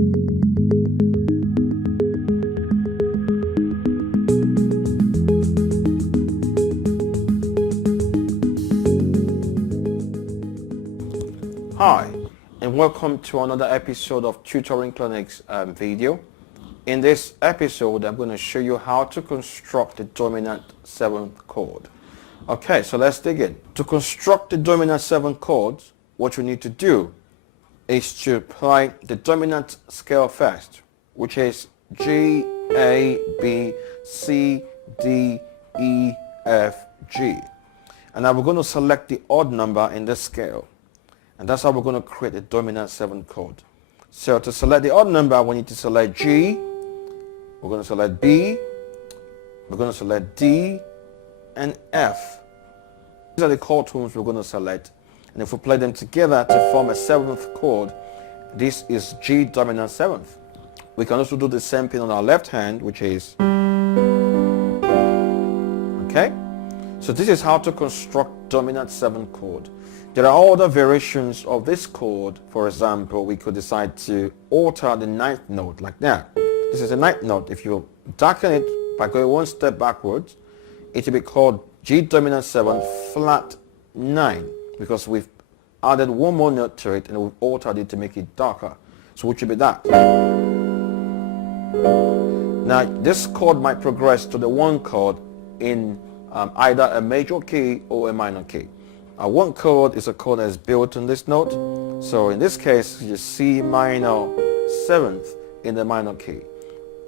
Hi, and welcome to another episode of Tutoring Clinics video. In this episode, I'm going to show you how to construct the dominant 7th chord. Okay, so let's dig in. To construct the dominant 7th chord, what you need to do is to apply the dominant scale first, which is G, A, B, C, D, E, F, G. And now we're going to select the odd number in this scale. And that's how we're going to create the dominant 7th chord. So to select the odd number, we need to select G, we're going to select B, we're going to select D, and F. These are the chord tones we're going to select. And if we play them together to form a 7th chord, this is G dominant 7th. We can also do the same thing on our left hand, which is, okay? So this is how to construct dominant 7th chord. There are other variations of this chord. For example, we could decide to alter the 9th note like that. This is a 9th note. If you darken it by going one step backwards, it will be called G dominant 7 flat 9, because we've added one more note to it and we've altered it to make it darker. So which will be that. Now this chord might progress to the 1 chord in either a major key or a minor key. A 1 chord is a chord that is built on this note. So in this case, it's C minor 7th in the minor key.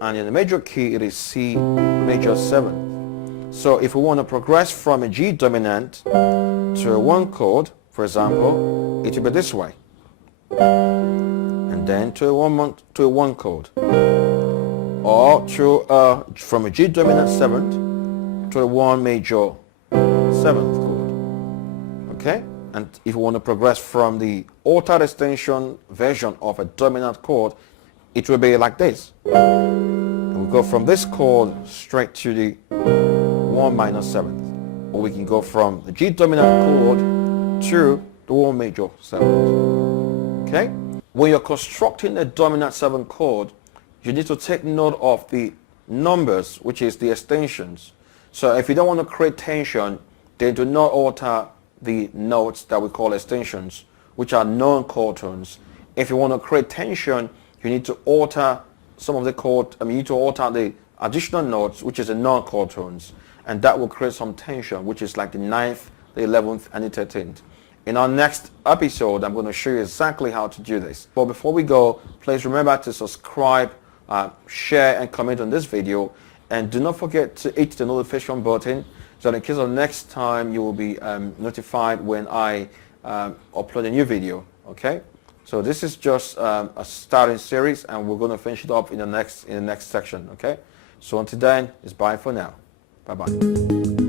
And in the major key, it is C major 7th. So if we want to progress from a G dominant to a 1 chord, for example, it will be this way. And then to a 1 chord. Or from a G dominant 7th to a 1 major 7th chord. Okay, and if you want to progress from the altered extension version of a dominant chord, it will be like this. And we go from this chord straight to the 1 minor 7th. Or we can go from the G dominant chord to the 1 major 7th. Okay, when you're constructing a dominant 7th chord, you need to take note of the numbers, which is the extensions. So if you don't want to create tension, then do not alter the notes that we call extensions, which are non-chord tones. If you want to create tension, you need to alter some of the chord, you need to alter the additional notes, which is the non-chord tones, and that will create some tension, which is like the 9th, the 11th, and the 13th. In our next episode, I'm going to show you exactly how to do this. But before we go, please remember to subscribe, share, and comment on this video, and do not forget to hit the notification button, so in case of next time, you will be notified when I upload a new video. Okay, so this is just a starting series, and we're going to finish it up in the next section. Okay, so until then, it's bye for now. Bye bye.